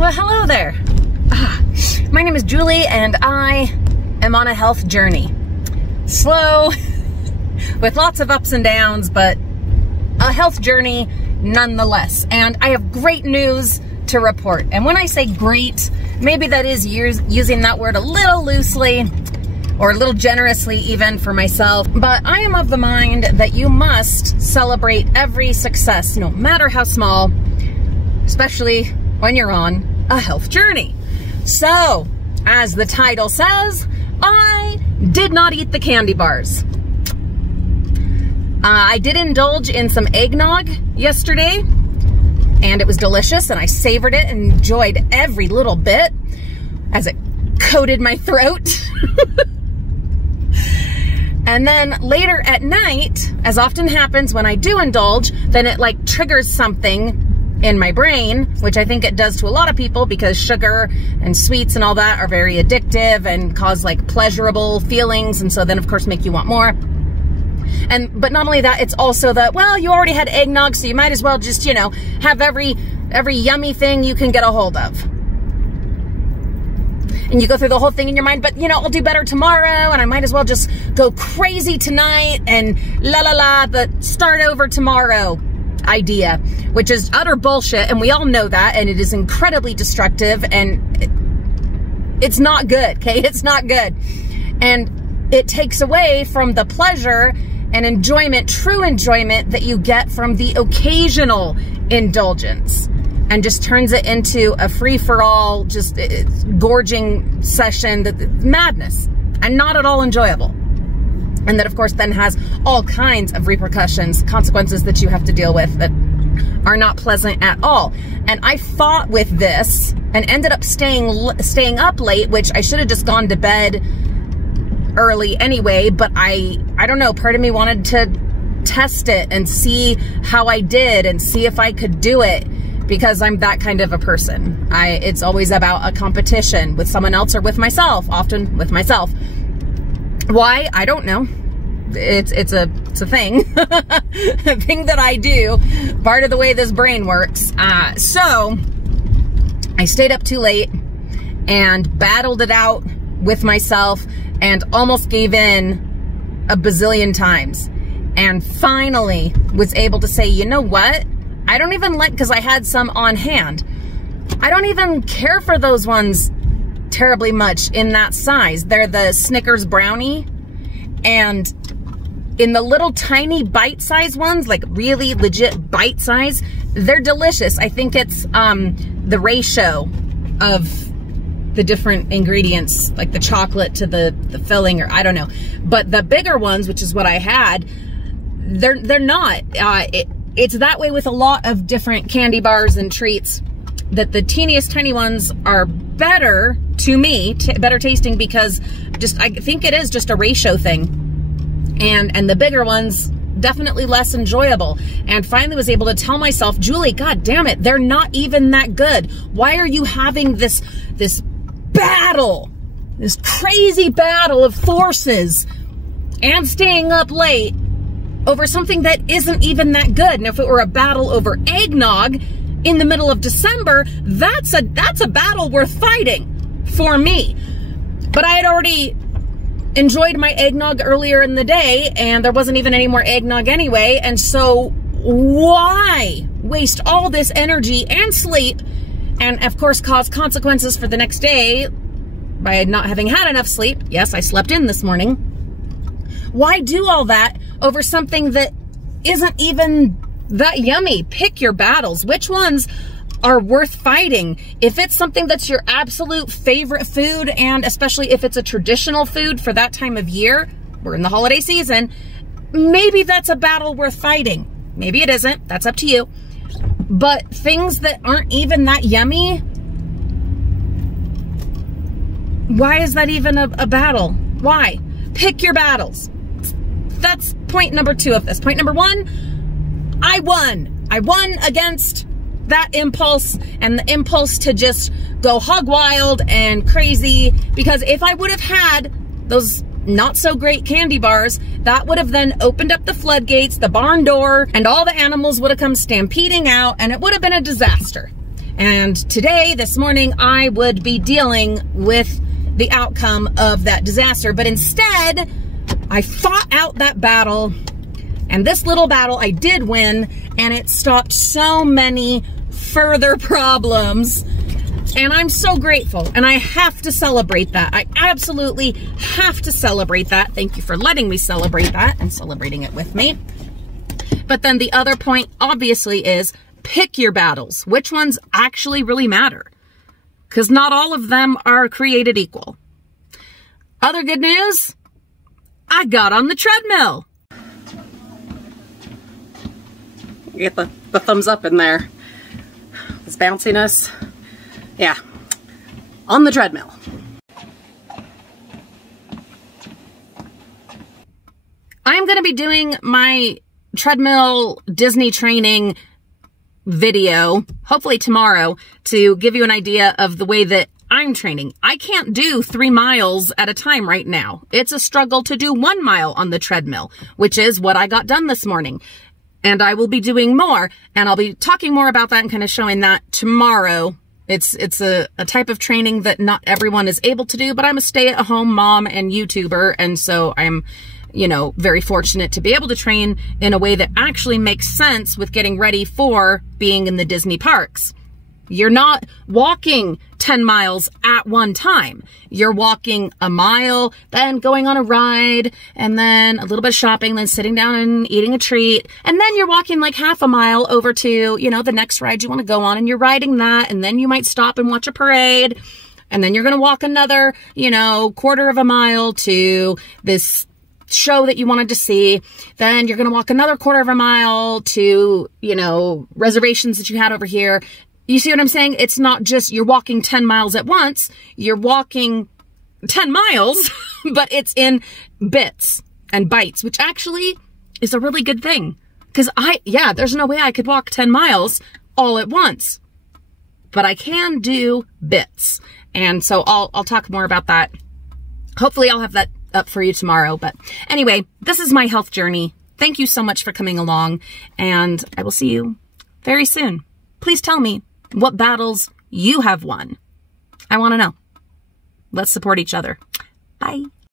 Well, hello there. My name is Julie and I am on a health journey. Slow, with lots of ups and downs, but a health journey nonetheless. And I have great news to report. And when I say great, maybe that is using that word a little loosely or a little generously even for myself. But I am of the mind that you must celebrate every success, no matter how small, especially when you're on a health journey. So, as the title says, I did not eat the candy bars. I did indulge in some eggnog yesterday, and it was delicious, and I savored it and enjoyed every little bit as it coated my throat. And then later at night, as often happens when I do indulge, then it like triggers something in my brain, which I think it does to a lot of people because sugar and sweets and all that are very addictive and cause like pleasurable feelings, and so then of course make you want more. But not only that, it's also that, well, you already had eggnog, so you might as well just, you know, have every yummy thing you can get a hold of. And you go through the whole thing in your mind, but you know, I'll do better tomorrow, and I might as well just go crazy tonight and the start over tomorrow idea, which is utter bullshit, and we all know that, and it is incredibly destructive, and it's not good, okay? It's not good. And it takes away from the pleasure and enjoyment, true enjoyment that you get from the occasional indulgence, and just turns it into a free-for-all, just gorging session, madness, and not at all enjoyable. And that, of course, then has all kinds of repercussions, consequences that you have to deal with that are not pleasant at all. And I fought with this and ended up staying up late, which I should have just gone to bed early anyway, but I don't know, part of me wanted to test it and see how I did and see if I could do it, because I'm that kind of a person. It's always about a competition with someone else or with myself, often with myself. Why? I don't know. It's a thing. A thing that I do. Part of the way this brain works. So I stayed up too late and battled it out with myself and almost gave in a bazillion times. And finally was able to say, you know what? I don't even like, because I had some on hand, I don't even care for those ones terribly much in that size. They're the Snickers brownie, and in the little tiny bite-sized ones, like really legit bite-size, they're delicious. I think it's the ratio of the different ingredients, like the chocolate to the filling, or I don't know. But the bigger ones, which is what I had, they're not. It's that way with a lot of different candy bars and treats, that the teeniest tiny ones are better to me, better tasting, because I think it is just a ratio thing. And the bigger ones, definitely less enjoyable. And finally was able to tell myself, Julie, God damn it, they're not even that good. Why are you having this battle, this crazy battle of forces and staying up late over something that isn't even that good? And if it were a battle over eggnog in the middle of December, that's a battle worth fighting for me. But I had already enjoyed my eggnog earlier in the day, and there wasn't even any more eggnog anyway, and so why waste all this energy and sleep, and of course cause consequences for the next day by not having had enough sleep? Yes, I slept in this morning. Why do all that over something that isn't even that yummy? Pick your battles. Which ones are worth fighting? If it's something that's your absolute favorite food, and especially if it's a traditional food for that time of year, we're in the holiday season, maybe that's a battle worth fighting. Maybe it isn't. That's up to you. But things that aren't even that yummy, why is that even a battle? Why? Pick your battles. That's point number 2 of this. Point number 1, I won. I won against that impulse, and the impulse to just go hog wild and crazy, because if I would have had those not so great candy bars, that would have then opened up the floodgates, the barn door, and all the animals would have come stampeding out, and it would have been a disaster. And today, this morning, I would be dealing with the outcome of that disaster. But instead, I fought out that battle. And this little battle I did win, and it stopped so many further problems. And I'm so grateful, and I have to celebrate that. I absolutely have to celebrate that. Thank you for letting me celebrate that and celebrating it with me. But then the other point, obviously, is pick your battles. Which ones actually really matter? Because not all of them are created equal. Other good news, I got on the treadmill. Get the thumbs up in there. This bounciness. Yeah, on the treadmill. I'm going to be doing my treadmill Disney training video, hopefully tomorrow, to give you an idea of the way that I'm training. I can't do 3 miles at a time right now. It's a struggle to do 1 mile on the treadmill, which is what I got done this morning. And I will be doing more, and I'll be talking more about that and kind of showing that tomorrow. It's a type of training that not everyone is able to do, but I'm a stay-at-home mom and YouTuber, and so I'm, you know, very fortunate to be able to train in a way that actually makes sense with getting ready for being in the Disney parks. You're not walking 10 miles at one time. You're walking a mile, then going on a ride, and then a little bit of shopping, then sitting down and eating a treat. And then you're walking like half a mile over to, you know, the next ride you want to go on, and you're riding that. And then you might stop and watch a parade. And then you're going to walk another, you know, quarter of a mile to this show that you wanted to see. Then you're going to walk another quarter of a mile to, you know, reservations that you had over here. You see what I'm saying? It's not just you're walking 10 miles at once. You're walking 10 miles, but it's in bits and bites, which actually is a really good thing. Because there's no way I could walk 10 miles all at once. But I can do bits. And so I'll talk more about that. Hopefully I'll have that up for you tomorrow. But anyway, this is my health journey. Thank you so much for coming along. And I will see you very soon. Please tell me what battles you have won. I want to know. Let's support each other. Bye.